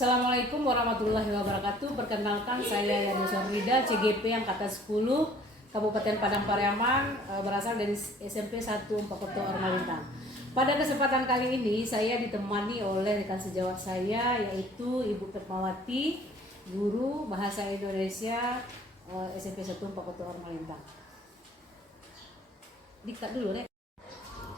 Assalamualaikum warahmatullahi wabarakatuh. Perkenalkan saya Yani Sorrida, CGP angkatan 10 Kabupaten Padang Pariaman, berasal dari SMP 1 Pakoto Ormalintang. Pada kesempatan kali ini saya ditemani oleh rekan sejawat saya, yaitu Ibu Fatmawati, guru Bahasa Indonesia SMP 1 Pakoto Ormalintang. Diktat dulu, Rek.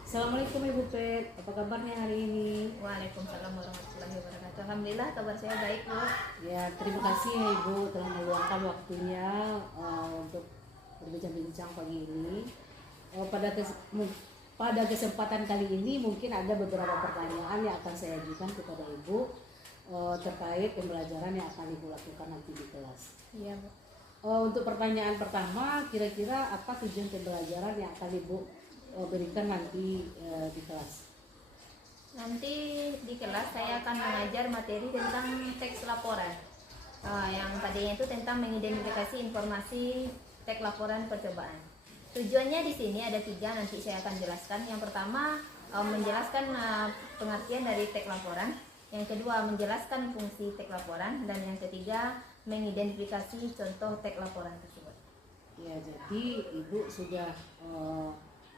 Assalamualaikum Ibu Pet, apa kabarnya hari ini? Waalaikumsalam warahmatullahi wabarakatuh. Alhamdulillah kabar saya baik, Bu. Ya, terima kasih ya Ibu telah meluangkan waktunya untuk berbincang-bincang pagi ini. Pada kesempatan kali ini mungkin ada beberapa pertanyaan yang akan saya ajukan kepada Ibu terkait pembelajaran yang akan Ibu lakukan nanti di kelas. Iya, Bu. Untuk pertanyaan pertama, kira-kira apa tujuan pembelajaran yang akan Ibu berikan nanti di kelas? Nanti di kelas saya akan mengajar materi tentang teks laporan. Yang tadinya itu tentang mengidentifikasi informasi teks laporan percobaan. Tujuannya di sini ada 3, nanti saya akan jelaskan. Yang pertama menjelaskan pengertian dari teks laporan. Yang kedua menjelaskan fungsi teks laporan, dan yang ketiga mengidentifikasi contoh teks laporan tersebut. Ya, jadi Ibu sudah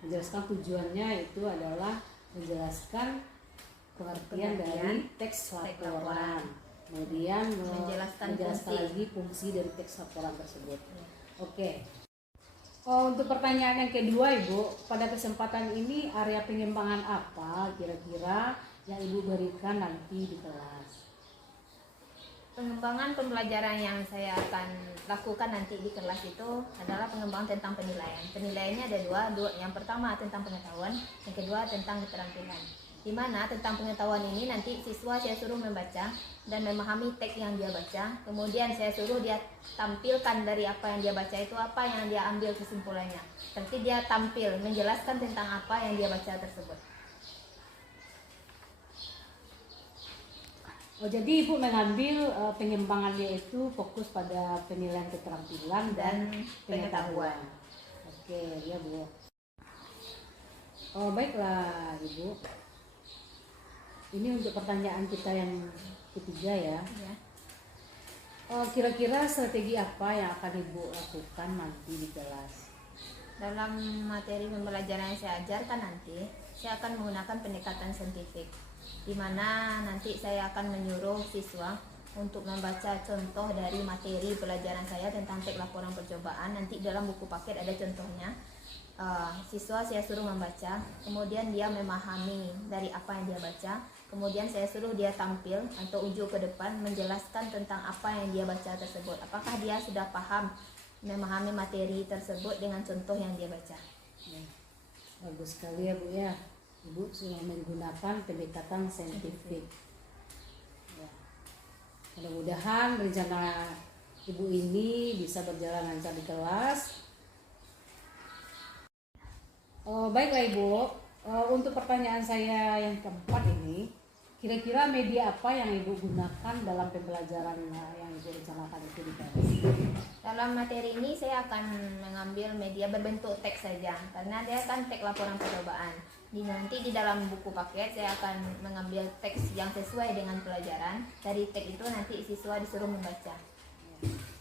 menjelaskan tujuannya itu adalah menjelaskan pengertian dari teks laporan, kemudian menjelaskan lagi fungsi dari teks laporan tersebut. Oke. Untuk pertanyaan yang kedua, Ibu, pada kesempatan ini area pengembangan apa kira-kira yang Ibu berikan nanti di kelas? Pengembangan pembelajaran yang saya akan lakukan nanti di kelas itu adalah pengembangan tentang penilaian. Penilaiannya ada dua. Yang pertama tentang pengetahuan, yang kedua tentang keterampilan. Di mana tentang pengetahuan ini nanti siswa saya suruh membaca dan memahami teks yang dia baca. Kemudian saya suruh dia tampilkan dari apa yang dia baca itu apa yang dia ambil kesimpulannya. Nanti dia tampil menjelaskan tentang apa yang dia baca tersebut. Jadi Ibu mengambil pengembangannya itu fokus pada penilaian keterampilan dan pengetahuan. Oke, ya Bu. Baiklah Ibu. Ini untuk pertanyaan kita yang ketiga ya. Kira-kira strategi apa yang akan Ibu lakukan nanti di kelas? Dalam materi pembelajaran yang saya ajarkan nanti, saya akan menggunakan pendekatan saintifik, di mana nanti saya akan menyuruh siswa untuk membaca contoh dari materi pelajaran saya tentang teks laporan percobaan. Nanti dalam buku paket ada contohnya. Siswa saya suruh membaca, kemudian dia memahami dari apa yang dia baca, kemudian saya suruh dia tampil atau ujuk ke depan menjelaskan tentang apa yang dia baca tersebut. Apakah dia sudah paham memahami materi tersebut dengan contoh yang dia baca. Bagus sekali ya Bu ya. Ibu sudah menggunakan pendekatan saintifik. Ya. Mudah-mudahan rencana Ibu ini bisa berjalan lancar di kelas. Baiklah Ibu, untuk pertanyaan saya yang keempat ini, kira-kira media apa yang Ibu gunakan dalam pembelajaran yang Ibu rencanakan itu di kelas? Dalam materi ini saya akan mengambil media berbentuk teks saja, karena dia kan teks laporan percobaan. Nanti di dalam buku paket saya akan mengambil teks yang sesuai dengan pelajaran. Dari teks itu nanti siswa disuruh membaca.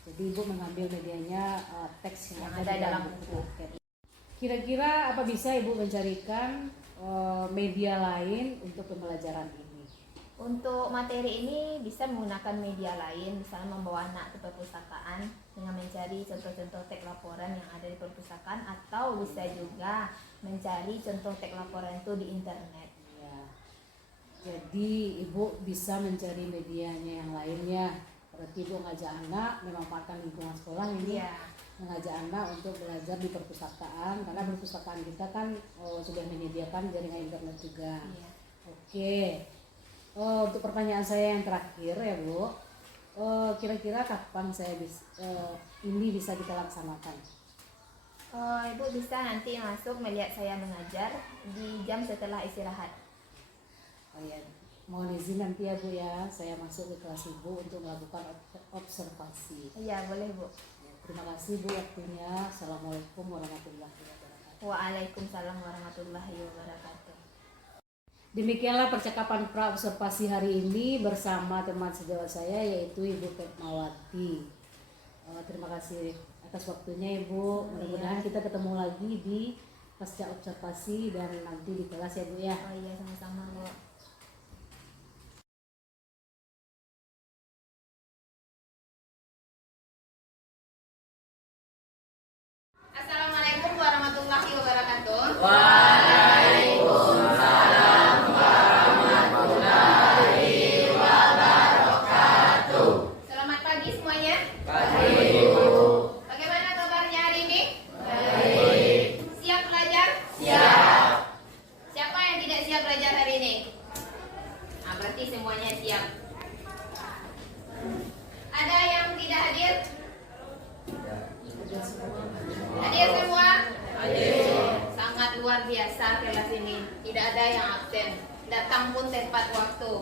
Jadi Ibu mengambil medianya teks yang ada dalam buku paket. Kira-kira apa bisa Ibu mencarikan media lain untuk pembelajaran ini? Untuk materi ini bisa menggunakan media lain, misalnya membawa anak ke perpustakaan dengan mencari contoh-contoh teks laporan yang ada di perpustakaan, atau bisa juga mencari contoh teks laporan itu di internet. Ya. Jadi Ibu bisa mencari medianya yang lainnya. Berarti Ibu ngajak anak memanfaatkan lingkungan sekolah ini, mengajak anak untuk belajar di perpustakaan, karena perpustakaan kita kan sudah menyediakan jaringan internet juga. Oke. Untuk pertanyaan saya yang terakhir ya Bu, kira-kira kapan ini bisa kita laksanakan? Ibu bisa nanti masuk melihat saya mengajar di jam setelah istirahat. Ya, mohon izin nanti ya Bu ya, saya masuk ke kelas Ibu untuk melakukan observasi. Iya, boleh Bu. Ya, terima kasih Bu waktunya. Assalamualaikum warahmatullahi wabarakatuh. Waalaikumsalam warahmatullahi wabarakatuh. Demikianlah percakapan pra-observasi hari ini bersama teman sejawat saya yaitu Ibu Fatmawati. Terima kasih atas waktunya Ibu. Mudah-mudahan kita ketemu lagi di pasca observasi dan nanti di kelas ya Bu ya. Oh iya, sama-sama Bu. Assalamualaikum warahmatullahi wabarakatuh. Waalaikumsalam warahmatullahi wabarakatuh. Selamat pagi semuanya. Pagi Bu. Bagaimana kabarnya hari ini? Baik. Siap belajar? Siap. Siapa yang tidak siap belajar hari ini? Nah, berarti semuanya siap. Ada yang tidak hadir? Hadir semua? Hadir. Sangat luar biasa kelas ini. Tidak ada yang absen. Datang pun tepat waktu.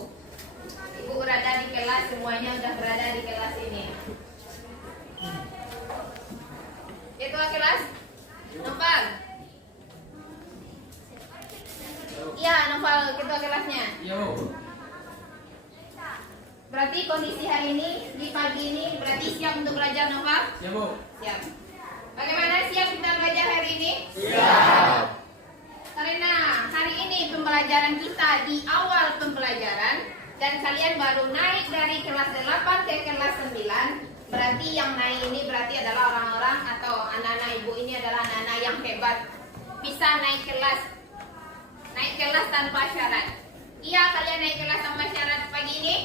Ibu berada di kelas, semuanya sudah berada di kelas ini. Ketua kelas? Noval? Iya, Noval ketua kelasnya. Yo. Berarti kondisi hari ini, di pagi ini, berarti siap untuk belajar Noval? Ya Bu. Siap. Bagaimana siap kita belajar hari ini? Siap. Karena hari ini pembelajaran kita di awal pembelajaran dan kalian baru naik dari kelas 8 ke kelas 9, berarti yang naik ini berarti adalah orang-orang atau anak-anak ibu ini adalah anak-anak yang hebat, bisa naik kelas tanpa syarat. Iya, kalian naik kelas tanpa syarat pagi ini?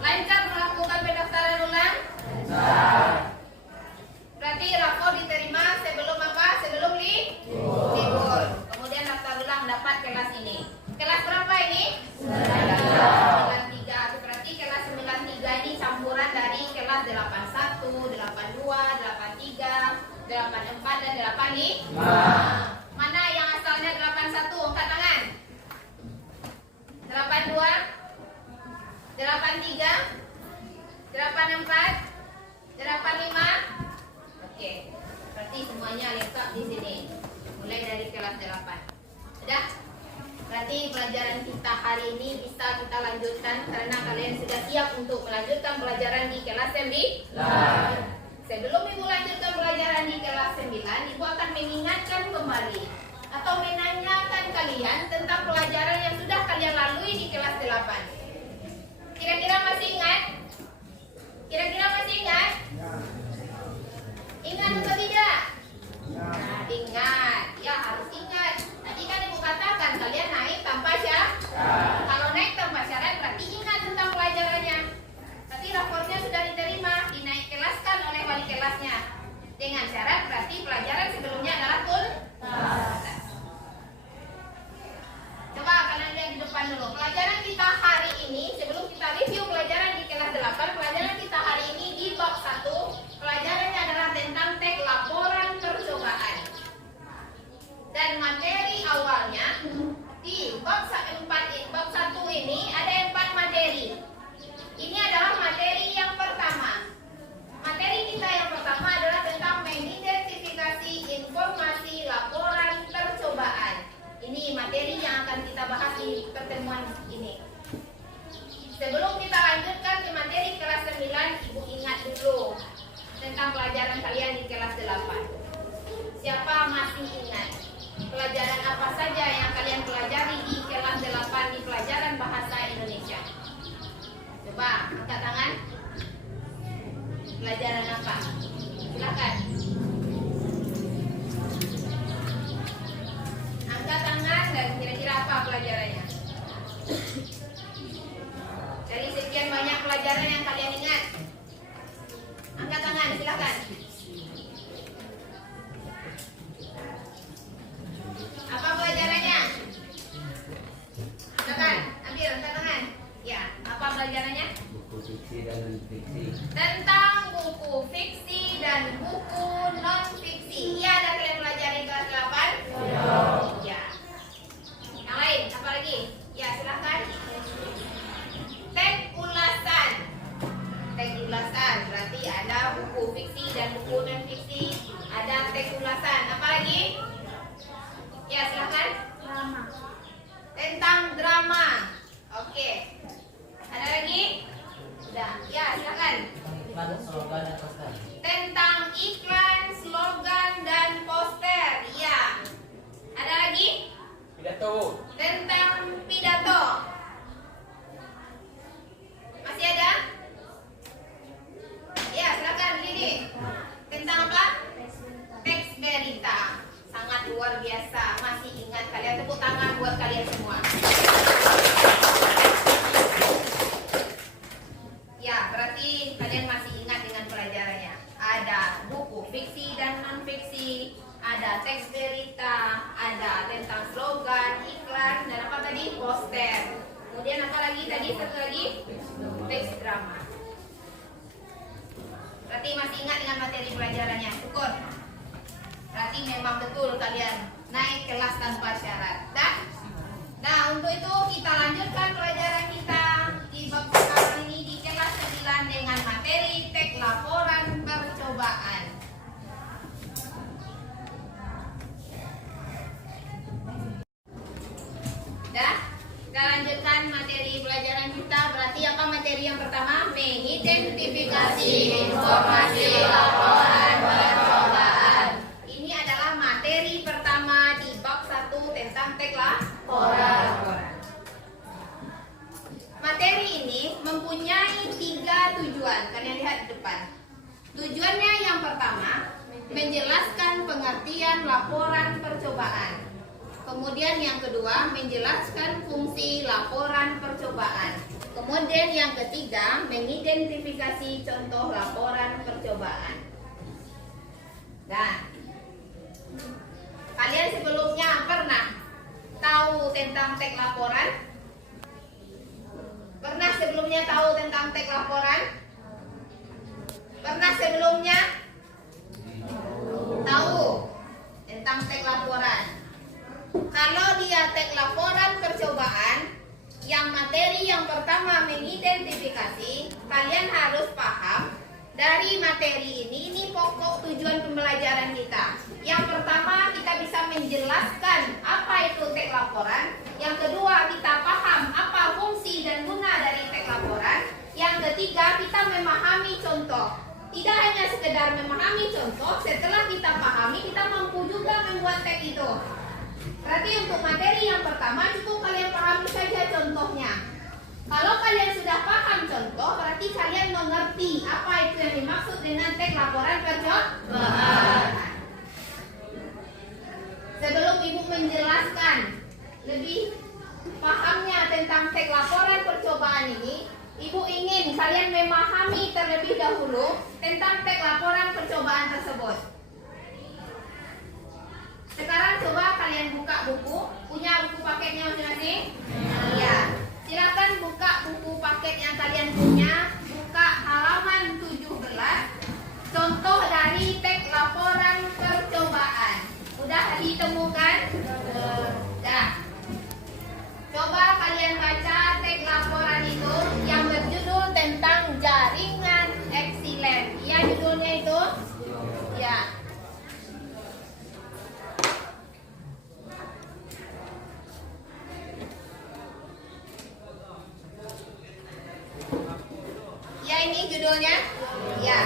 Lancar melakukan pendaftaran ulang? Berarti rapor diterima sebelum apa? Sebelum libur. Kemudian daftar ulang dapat kelas ini. Kelas berapa ini? 93. Berarti kelas 93 ini campuran dari kelas 81, 82, 83, 84 dan 85. Mana yang asalnya 81? Angkat tangan. 82, 83, 84, 85. Oke, berarti semuanya lengkap di sini. Mulai dari kelas 8. Sudah? Berarti pelajaran kita hari ini bisa kita lanjutkan karena kalian sudah siap untuk melanjutkan pelajaran di kelas 9. Sebelum Ibu lanjutkan pelajaran di kelas 9, Ibu akan mengingatkan kembali atau menanyakan kalian tentang pelajaran yang sudah kalian lalui di kelas 8. Kira-kira masih ingat? Kira-kira masih ingat? Ingat atau tidak? Nah, ingat. Ya, harus ingat. Tadi kan Ibu katakan kalian naik tanpa syarat. Kalau naik tanpa syarat berarti ingat tentang pelajarannya. Tapi rapornya sudah diterima, dinaik kelaskan oleh wali kelasnya. Dengan syarat berarti pelajaran sebelumnya adalah tuntas. Coba kalian lihat di depan dulu. Pelajaran kita hari ini, sebelum kita review pelajaran di kelas 8, pelajaran kita hari ini di bab 1, pelajarannya adalah tentang teks laporan percobaan. Dan materi awalnya di bab 1 ini ada 4 materi. Ini adalah materi yang pertama. Materi kita yang pertama adalah tentang mengidentifikasi informasi laporan percobaan. Ini materi yang akan kita bahas di pertemuan ini. Sebelum kita lanjutkan ke materi kelas 9, Ibu ingat dulu tentang pelajaran kalian di kelas 8. Siapa masih ingat pelajaran apa saja yang kalian pelajari di kelas 8 di pelajaran bahasa Indonesia? Coba angkat tangan. Pelajaran apa? Silakan. Angkat tangan dan kira-kira apa pelajarannya? Dari sekian banyak pelajaran yang kalian ingat, angkat tangan, silakan. Apa pelajarannya? Silakan, ambil angkat tangan. Ya, apa pelajarannya? Buku fiksi dan non fiksi. Tentang buku fiksi dan buku non fiksi. Iya, ada kalian pelajari kelas 8? Ya. Yang lain, apa lagi? Ya, silakan. Teks ulasan. Teks ulasan berarti ada buku fiksi dan buku non fiksi. Ada teks ulasan. Apa lagi? Ya, silakan. Tentang drama. Oke. Ada lagi? Udah. Ya, silakan. Iklan, slogan, dan poster. Tentang iklan, slogan, dan poster. Iya. Ada lagi? Pidato. Tentang pidato. Masih ada? Ya, silakan Lidi. Tentang apa? Teks berita. Sangat luar biasa. Masih ingat kalian? Tepuk tangan buat kalian semua. Ya, berarti kalian masih ingat dengan pelajarannya. Ada buku fiksi dan non fiksi, ada teks berita, ada tentang slogan, iklan, dan apa tadi? Poster. Kemudian apa lagi tadi? Satu lagi? Teks drama. Berarti masih ingat dengan materi pelajarannya. Syukur. Berarti memang betul kalian naik kelas tanpa syarat. Nah, untuk itu kita lanjutkan pelajaran kita di bab sekarang ini di kelas 9 dengan materi teks laporan percobaan. Dah, kita lanjutkan materi pelajaran kita. Berarti apa materi yang pertama? Mengidentifikasi informasi laporan percobaan. Ini adalah materi pertama di bab 1 tentang teks laporan. Materi ini mempunyai 3 tujuan. Kalian lihat di depan. Tujuannya yang pertama, menjelaskan pengertian laporan percobaan. Kemudian yang kedua, menjelaskan fungsi laporan percobaan. Kemudian yang ketiga, mengidentifikasi contoh laporan percobaan. Dan kalian sebelumnya pernah tahu tentang teks laporan? Pernah sebelumnya tahu tentang teks laporan? Pernah sebelumnya tahu tentang teks laporan? Kalau dia teks laporan percobaan, yang materi yang pertama mengidentifikasi, kalian harus paham dari materi ini pokok tujuan pembelajaran kita. Yang pertama, kita bisa menjelaskan apa itu teks laporan. Yang kedua, kita paham apa fungsi dan guna dari teks laporan. Yang ketiga, kita memahami contoh. Tidak hanya sekedar memahami contoh, setelah kita pahami, kita mampu juga membuat teks itu. Berarti untuk materi yang pertama cukup kalian pahami saja contohnya. Kalau kalian sudah paham contoh, berarti kalian mengerti apa itu yang dimaksud dengan teks laporan percobaan. Sebelum Ibu menjelaskan lebih pahamnya tentang teks laporan percobaan ini, Ibu ingin kalian memahami terlebih dahulu tentang teks laporan percobaan tersebut. Sekarang coba kalian buka buku. Punya buku paketnya masing-masing? Iya. Silakan buka buku paket yang kalian punya. Buka halaman 17. Contoh dari teks laporan percobaan. Udah ditemukan? Dah. Coba kalian baca teks laporan itu yang berjudul tentang jaringan ekselen. Iya judulnya itu? Ya. Ya ini judulnya. Ya.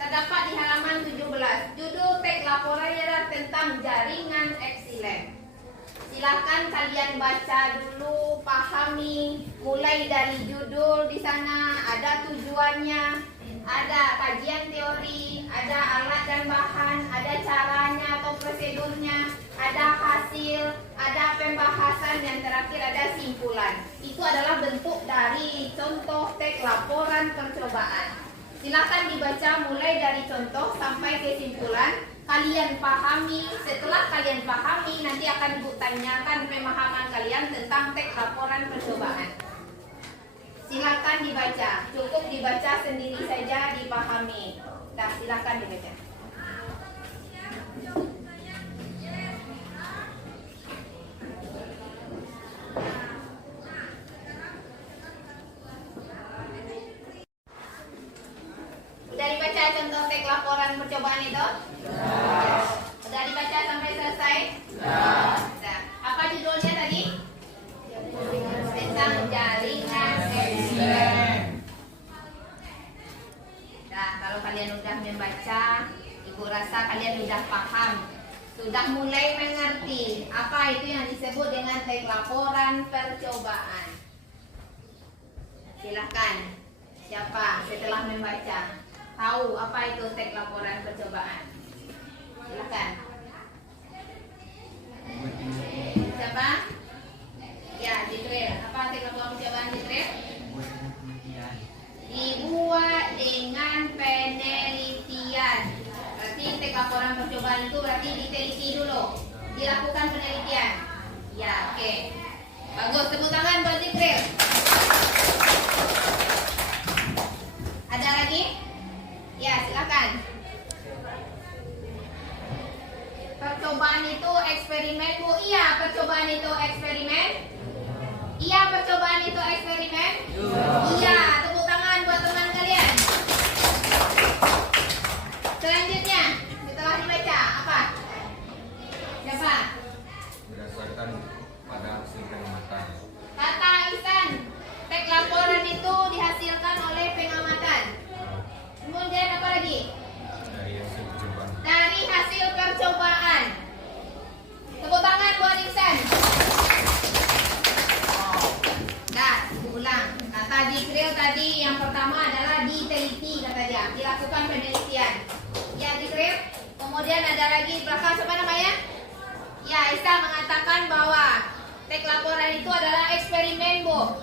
Terdapat di halaman 17. Judul teks laporannya adalah tentang jaringan ekselen. Silakan kalian baca dulu, pahami mulai dari judul di sana, ada tujuannya, ada kajian teori, ada alat dan bahan, ada caranya atau prosedurnya, ada hasil, ada pembahasan, dan terakhir ada simpulan. Itu adalah bentuk dari contoh teks laporan percobaan. Silakan dibaca mulai dari contoh sampai kesimpulan. Kalian pahami, setelah kalian pahami nanti akan Ibu tanyakan pemahaman kalian tentang teks laporan percobaan. Silakan dibaca, cukup dibaca sendiri saja, dipahami. Nah, silakan dibaca. Udah dibaca contoh teks laporan percobaan itu? Udah dibaca sampai selesai? Nah, apa judulnya Kalau kalian udah membaca, Ibu rasa kalian udah paham, sudah mulai mengerti apa itu yang disebut dengan teks laporan percobaan. Silahkan, siapa setelah membaca tahu apa itu teks laporan percobaan? Silahkan. Siapa? Ya, Jibril. Apa teks laporan percobaan, Jibril? Dibuat dengan penelitian. Berarti teks laporan percobaan itu berarti diteliti dulu, dilakukan penelitian. Ya, oke. Bagus, tepuk tangan buat Jibril. Ada lagi? Ya, silakan. Percobaan itu eksperimen, Bu. Iya, percobaan itu eksperimen. Iya, percobaan itu eksperimen. Iya, tepuk tangan buat teman kalian. Selanjutnya, setelah dibaca apa? Siapa? Berdasarkan pada hasil pengamatan. Kata Ihsan, teks laporan itu dihasilkan oleh pengamatan. Kemudian apa lagi? Dari hasil percobaan. Dari hasil percobaan. Tepuk tangan buat Ihsan. Nah, ulang. Kata Jibril tadi yang pertama adalah diteliti, kata dia, dilakukan penelitian. Ya, Jibril. Kemudian ada lagi belakang siapa namanya? Ya, Ihsan mengatakan bahwa teks laporan itu adalah eksperimen, Bu.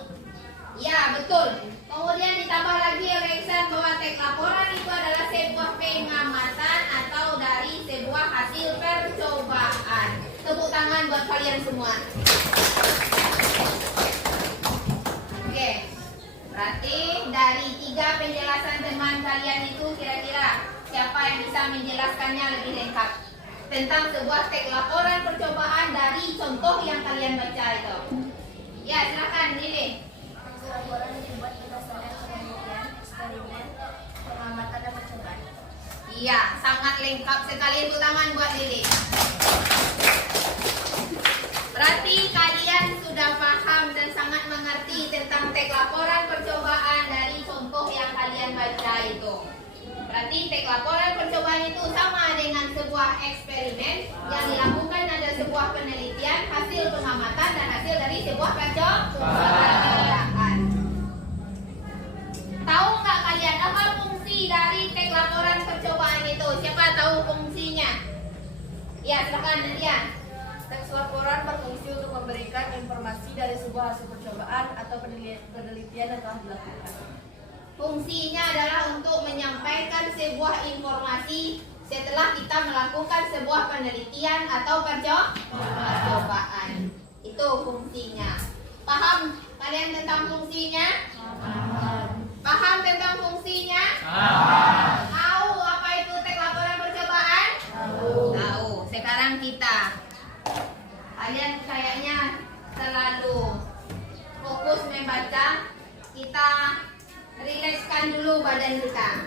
Ya, betul. Kemudian ditambah lagi oleh Ihsan bahwa teks laporan itu adalah sebuah pengamatan atau dari sebuah hasil percobaan. Tepuk tangan buat kalian semua. Oke, berarti dari 3 penjelasan teman kalian itu kira-kira siapa yang bisa menjelaskannya lebih lengkap tentang sebuah teks laporan percobaan dari contoh yang kalian baca itu? Ya, silakan Lili. Laporan dibuat berdasarkan penelitian, eksperimen, pengamatan dan percobaan. Iya, sangat lengkap sekali. Tepuk tangan buat Lili. Berarti kalian sudah paham dan sangat mengerti tentang teks laporan percobaan dari contoh yang kalian baca itu. Berarti teks laporan percobaan itu sama dengan sebuah eksperimen yang dilakukan ada sebuah penelitian, hasil pengamatan dan hasil dari sebuah percobaan. Tahu nggak kalian apa fungsi dari teks laporan percobaan itu? Siapa tahu fungsinya? Ya, silakan Nadia. Teks laporan berfungsi untuk memberikan informasi dari sebuah hasil percobaan atau penelitian yang telah dilakukan. Fungsinya adalah untuk menyampaikan sebuah informasi setelah kita melakukan sebuah penelitian atau percobaan. Itu fungsinya. Paham kalian tentang fungsinya? Paham tentang fungsinya? Tahu apa itu teks laporan percobaan? Tahu. Sekarang kita. Kalian kayaknya selalu fokus membaca. Kita rilekskan dulu badan kita.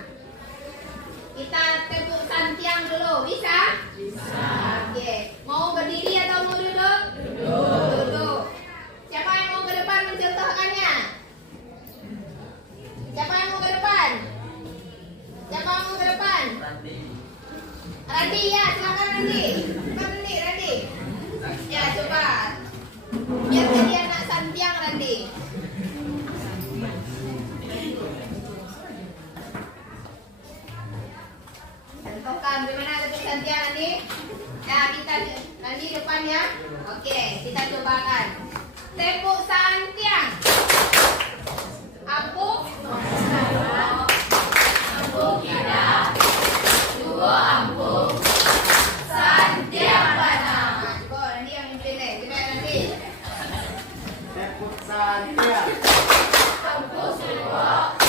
Kita tepuk santiang dulu. Bisa? Bisa. Oke. Mau berdiri atau mau duduk? Duduk. Siapa yang mau ke depan mencontohkannya? Siapa yang mau ke depan? Siapa yang mau ke depan? Randi, ya, silakan Randi. Randi. Ya, coba. Biar jadi anak santiang Randi. Contohkan bagaimana tepuk santiang Randi. Ya, kita Randi depan ya. Oke, kita cobakan. Tepuk santiang. Aku tidak. Dua ampuh. Santiang mana? Kok Randi yang pilih? Gimana Randi? Tepuk santiang. Ampuh dua.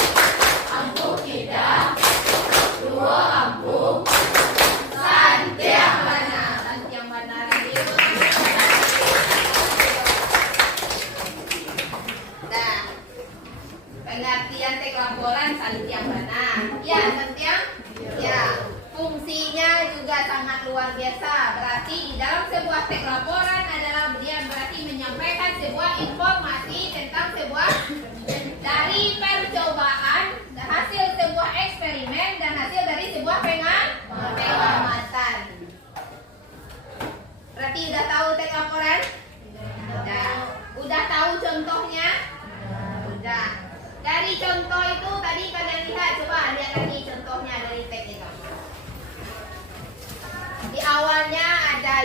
Ampuh tidak. Dua ampuh. Santiang mana? Santiang mana Randi? Nah, pengertian teks laporan santiang mana? Ya, santiang. Ya, fungsinya juga sangat luar biasa. Berarti di dalam sebuah teks laporan adalah dia berarti menyampaikan sebuah informasi tentang sebuah dari percobaan, hasil sebuah eksperimen dan hasil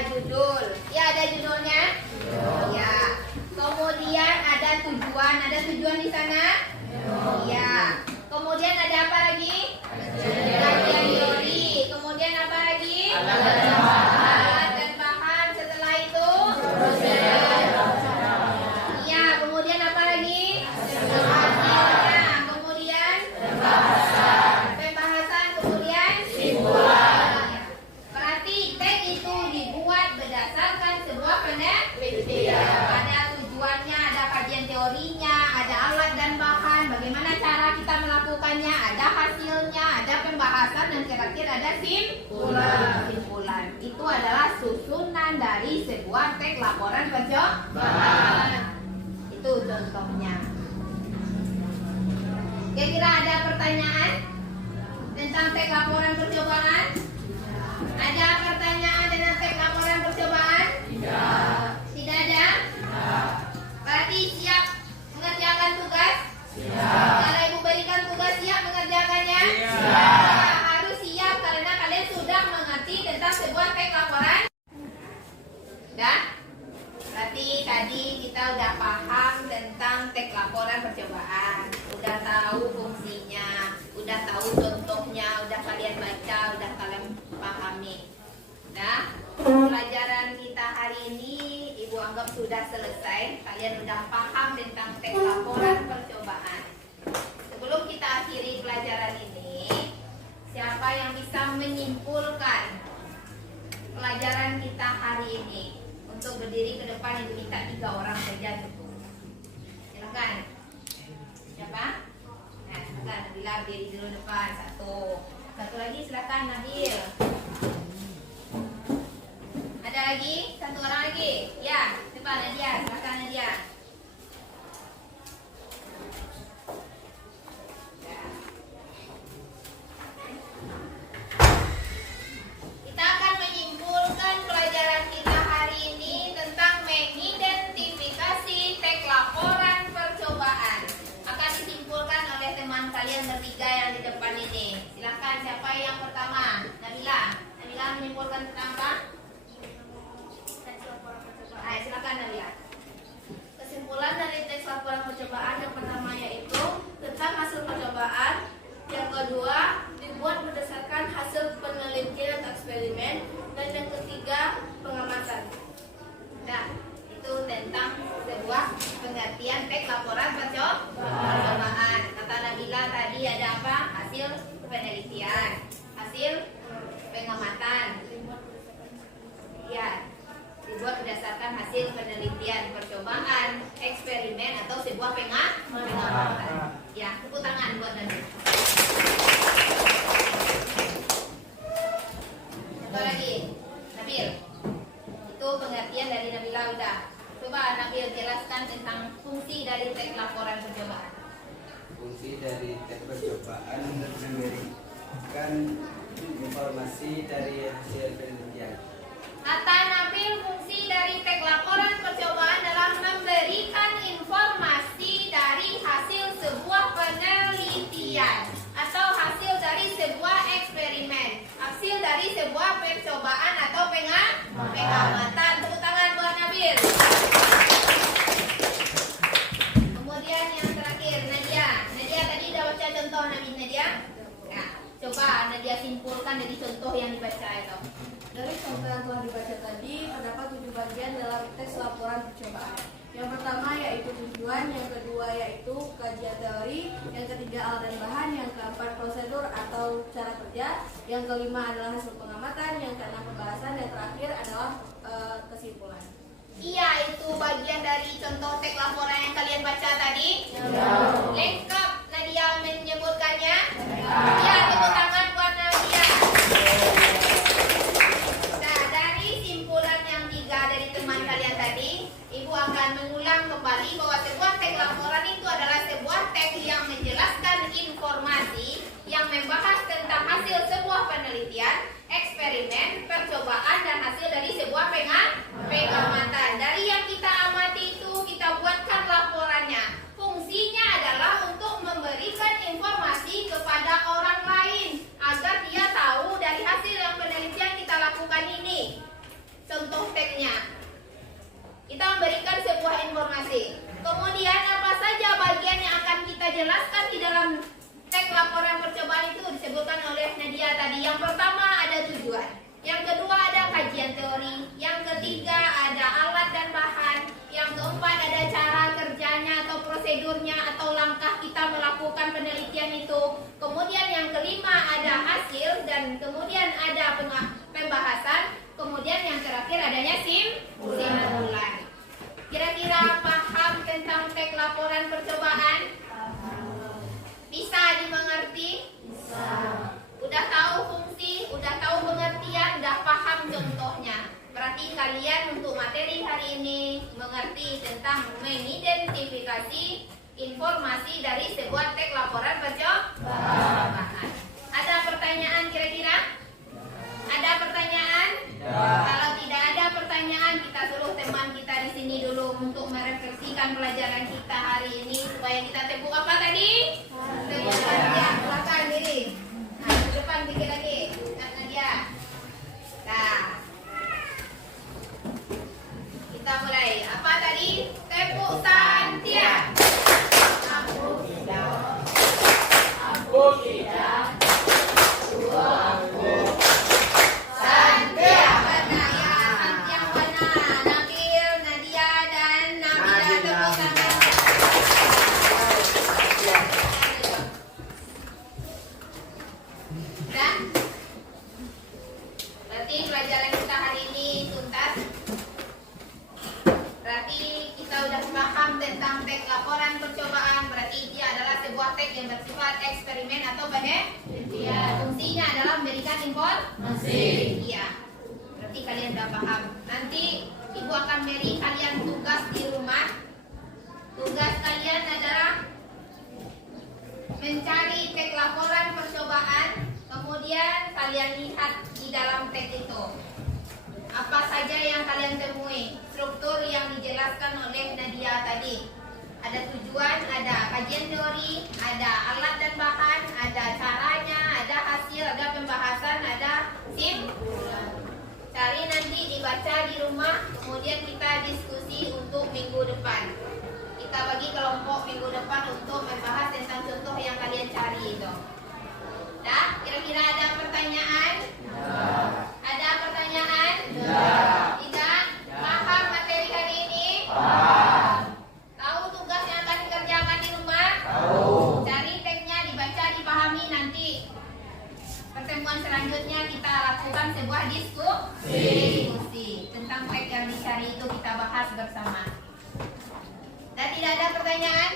judul. Ya, ada judulnya? Ya. Kemudian ada tujuan. Ada tujuan di sana? Ya. Kemudian ada apa lagi? Kajian teori. Kemudian apa lagi? Alat dan bahan. Setelah itu? Ya. Kemudian apa lagi? Hasilnya. Kemudian? Pembahasan. Kemudian? Berarti teks itu dibuat berdasarkan sebuah penelitian. Ada tujuannya, ada kajian teorinya, ada alat dan bahan, bagaimana cara kita melakukannya, ada hasilnya, ada pembahasan, dan terakhir ada simpulan. Itu adalah susunan dari sebuah teks laporan percobaan. Itu contohnya. Kira-kira ada pertanyaan tentang teks laporan percobaan? Ada pertanyaan tentang teks laporan percobaan? Tidak ada? Berarti siap mengerjakan tugas? Kalau ibu berikan tugas, siap mengerjakannya? Harus siap karena kalian sudah mengerti tentang sebuah teks laporan. Dah? Berarti tadi kita udah paham tentang teks laporan percobaan, udah tahu fungsinya, udah tahu contohnya, udah kalian baca, udah kalian pahami. Nah, pelajaran kita hari ini ibu anggap sudah selesai. Kalian udah paham tentang teks laporan percobaan. Sebelum kita akhiri pelajaran ini, siapa yang bisa menyimpulkan pelajaran kita hari ini? Untuk berdiri ke depan ibu minta 3 orang saja cukup. Silakan. Siapa? Nah, silakan Nabila berdiri dulu depan. Satu lagi silakan Nabil. Ada lagi? Satu orang lagi? Ya, depan Nadia. Silakan Nadia. Kita akan menyimpulkan pelajaran kita hari ini tentang mengidentifikasi teks laporan percobaan. Akan disimpulkan oleh teman kalian bertiga yang di depan ini. Silakan, siapa yang pertama? Nabila. Nabila menyimpulkan tentang apa? Nah, silakan Nabila. Kesimpulan dari teks laporan percobaan yang pertama yaitu tentang hasil percobaan. Yang kedua, dibuat berdasarkan hasil penelitian atau eksperimen. Dan yang ketiga, pengamatan. Nah, itu tentang sebuah pengertian teks laporan percobaan. Kata Nabila tadi ada apa? Hasil penelitian, hasil pengamatan. Ya, dibuat berdasarkan hasil penelitian, percobaan, eksperimen atau sebuah pengamatan. Ya, tepuk tangan buat Nabila. Satu lagi, Nabil. Itu pengertian dari Nabila udah. Coba Nabil jelaskan tentang fungsi dari teks laporan percobaan. Fungsi dari teks percobaan memberikan informasi dari hasil penelitian. Kata Nabil, fungsi dari teks laporan percobaan adalah memberikan informasi dari hasil sebuah penelitian atau hasil dari sebuah eksperimen, hasil dari sebuah percobaan atau pengamatan. Tepuk tangan buat Nabil. Kemudian yang terakhir, Nadia. Nadia tadi udah baca contoh Nadia. Nah, coba Nadia simpulkan dari contoh yang dibaca itu. Dari contoh yang telah dibaca tadi, terdapat 7 bagian dalam teks laporan percobaan. Yang pertama yaitu tujuan, yang kedua yaitu kajian teori, yang ketiga alat dan bahan, yang keempat prosedur atau cara kerja, yang kelima adalah hasil pengamatan, yang keenam pembahasan, yang terakhir adalah kesimpulan. Iya, itu bagian dari contoh teks laporan yang kalian baca tadi. Lengkap Nadia menyebutkannya. Ya, tepuk tangan buat Nadia. Nah, dari simpulan yang 3 dari teman kalian tadi, Ibu akan mengulang kembali bahwa sebuah teks laporan itu adalah sebuah teks yang menjelaskan informasi yang membahas tentang hasil sebuah penelitian, eksperimen, percobaan, dan hasil dari sebuah pengamatan. Dari yang kita amati itu, kita buatkan laporannya. Fungsinya adalah untuk memberikan informasi kepada orang lain yang pertama ada tujuan, yang kedua ada kajian teori, yang ketiga ada alat dan bahan, yang keempat ada cara kerjanya atau prosedurnya atau langkah kita melakukan penelitian itu. Kemudian yang kelima ada hasil dan kemudian ada pembahasan. Kemudian yang terakhir adanya simpulan. Kira-kira paham tentang teks laporan percobaan? Bisa dimengerti? Bisa. Udah tahu fungsi, udah tahu pengertian, udah paham contohnya. Berarti kalian untuk materi hari ini mengerti tentang mengidentifikasi informasi dari sebuah teks laporan percobaan. Ada pertanyaan kira-kira? Ada pertanyaan? Kalau tidak ada pertanyaan, kita suruh teman kita di sini dulu untuk merefleksikan pelajaran kita hari ini supaya kita tepuk apa tadi? Tepuk ya, belakang diri. Nah, ke depan dikit lagi. Karena dia. Nah. Kita mulai. Apa tadi? Tepuk santia. Aku tidak. Aku tidak. Aku Santia. Mana ya? Santia mana? Nabil, Nadia dan Nabila. Tepuk tangan. Dan berarti pelajaran kita hari ini tuntas. Berarti kita udah paham tentang teks laporan percobaan. Berarti dia adalah sebuah teks yang bersifat eksperimen atau penelitian. Fungsinya adalah memberikan informasi. Iya. Berarti kalian udah paham. Nanti ibu akan beri kalian tugas di rumah. Tugas kalian adalah mencari teks laporan percobaan. Kemudian kalian lihat di dalam teks itu apa saja yang kalian temui. Struktur yang dijelaskan oleh Nadia tadi. Ada tujuan, ada kajian teori, ada alat dan bahan, ada caranya, ada hasil, ada pembahasan, ada simpulan. Cari nanti dibaca di rumah, kemudian kita diskusi untuk minggu depan. Kita bagi kelompok minggu depan untuk membahas tentang contoh yang kalian cari itu. Dah, kira-kira ada pertanyaan? Ya. Ada pertanyaan? Ya. Tidak? Paham materi hari ini? Paham. Tahu tugas yang akan dikerjakan di rumah? Tahu. Cari teksnya, dibaca, dipahami. Nanti pertemuan selanjutnya kita lakukan sebuah diskusi tentang teks yang dicari itu kita bahas bersama. Dan tidak ada pertanyaan?